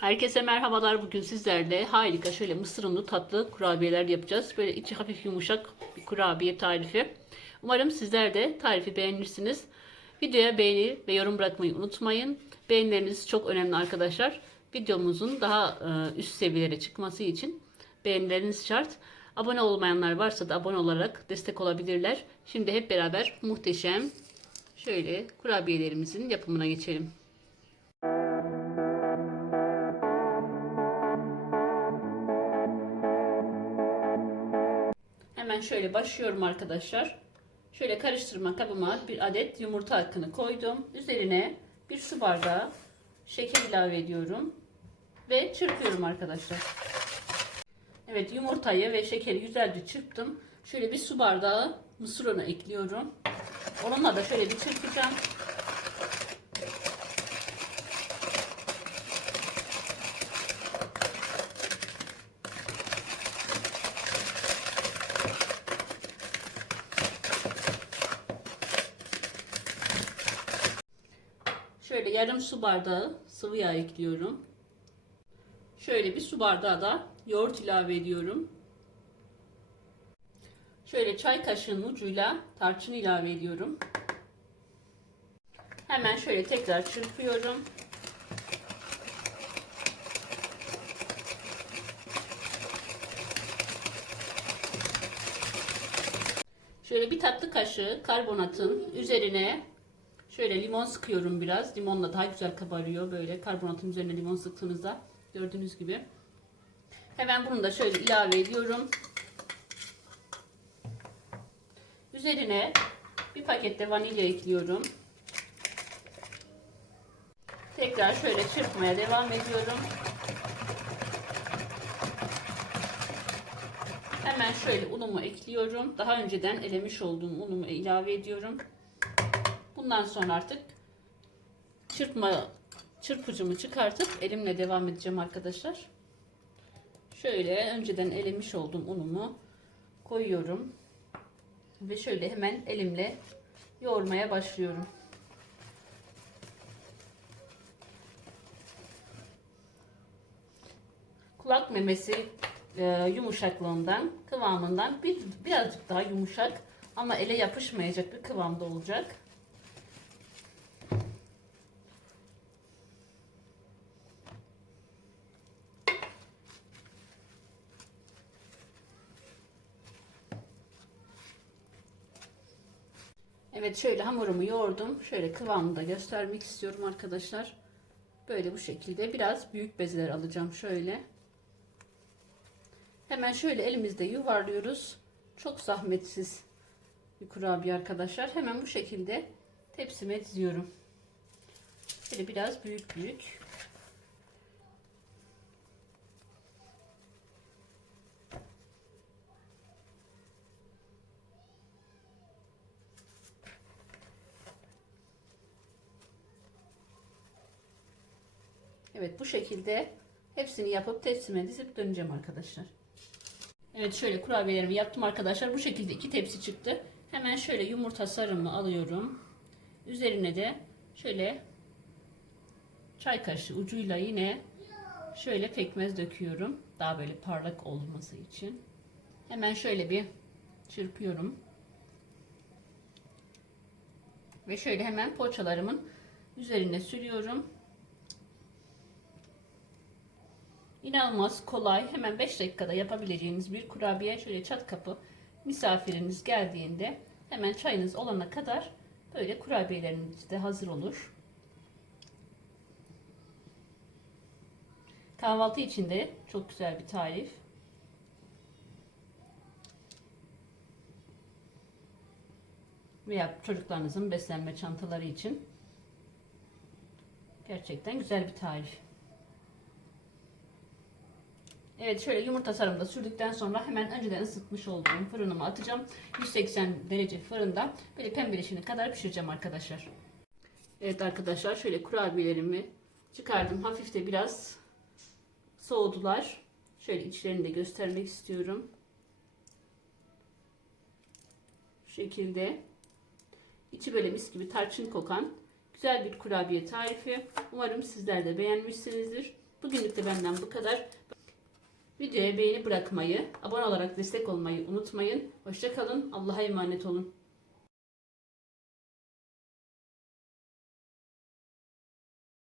Herkese merhabalar. Bugün sizlerle harika şöyle mısır unlu tatlı kurabiyeler yapacağız. Böyle içi hafif yumuşak bir kurabiye tarifi. Umarım sizler de tarifi beğenirsiniz. Videoya beğeni ve yorum bırakmayı unutmayın. Beğenileriniz çok önemli arkadaşlar. Videomuzun daha e, üst seviyelere çıkması için beğenileriniz şart. Abone olmayanlar varsa da abone olarak destek olabilirler. Şimdi hep beraber muhteşem şöyle kurabiyelerimizin yapımına geçelim. Hemen şöyle başlıyorum arkadaşlar. Şöyle karıştırma kabıma bir adet yumurta akını koydum. Üzerine bir su bardağı şeker ilave ediyorum. Ve çırpıyorum arkadaşlar. Evet yumurtayı ve şekeri güzelce çırptım. Şöyle bir su bardağı mısır unu ekliyorum. Onunla da şöyle bir çırpacağım. Şöyle yarım su bardağı sıvı yağ ekliyorum. Şöyle bir su bardağı da yoğurt ilave ediyorum. Şöyle çay kaşığının ucuyla tarçın ilave ediyorum. Hemen şöyle tekrar çırpıyorum. Şöyle bir tatlı kaşığı karbonatın üzerine şöyle limon sıkıyorum biraz. Limonla daha güzel kabarıyor böyle. Karbonatın üzerine limon sıktığınızda gördüğünüz gibi. Hemen bunu da şöyle ilave ediyorum. Üzerine bir pakette vanilya ekliyorum. Tekrar şöyle çırpmaya devam ediyorum. Hemen şöyle unumu ekliyorum. Daha önceden elemiş olduğum unumu ilave ediyorum. Bundan sonra artık çırpma çırpıcımı çıkartıp elimle devam edeceğim arkadaşlar. Şöyle önceden elemiş olduğum unumu koyuyorum. Ve şöyle hemen elimle yoğurmaya başlıyorum. Kulak memesi e, yumuşaklığından, kıvamından bir birazcık daha yumuşak ama ele yapışmayacak bir kıvamda olacak. Evet şöyle hamurumu yoğurdum. Şöyle kıvamını da göstermek istiyorum arkadaşlar. Böyle bu şekilde biraz büyük bezeler alacağım şöyle. Hemen şöyle elimizde yuvarlıyoruz. Çok zahmetsiz bir kurabiye arkadaşlar. Hemen bu şekilde tepsime diziyorum. Şöyle biraz büyük büyük. Evet bu şekilde hepsini yapıp tepsime dizip döneceğim arkadaşlar. Evet şöyle kurabiyelerimi yaptım arkadaşlar. Bu şekilde iki tepsi çıktı. Hemen şöyle yumurta sarımı alıyorum. Üzerine de şöyle çay kaşığı ucuyla yine şöyle pekmez döküyorum. Daha böyle parlak olması için. Hemen şöyle bir çırpıyorum. Ve şöyle hemen poğaçalarımın üzerine sürüyorum. İnanılmaz kolay, hemen 5 dakikada yapabileceğiniz bir kurabiye. Şöyle çat kapı misafiriniz geldiğinde hemen çayınız olana kadar böyle kurabiyeleriniz de hazır olur. Kahvaltı için de çok güzel bir tarif. Veya çocuklarınızın beslenme çantaları için gerçekten güzel bir tarif. Evet şöyle yumurta sarımı da sürdükten sonra hemen önceden ısıtmış olduğum fırınıma atacağım. 180 derece fırında böyle pembeleşene kadar pişireceğim arkadaşlar. Evet arkadaşlar şöyle kurabiyelerimi çıkardım. Hafif de biraz soğudular. Şöyle içlerini de göstermek istiyorum. Şu şekilde. içi böyle mis gibi tarçın kokan güzel bir kurabiye tarifi. Umarım sizler de beğenmişsinizdir. Bugünlük de benden bu kadar. Videoya beğeni bırakmayı, abone olarak destek olmayı unutmayın. Hoşçakalın. Allah'a emanet olun.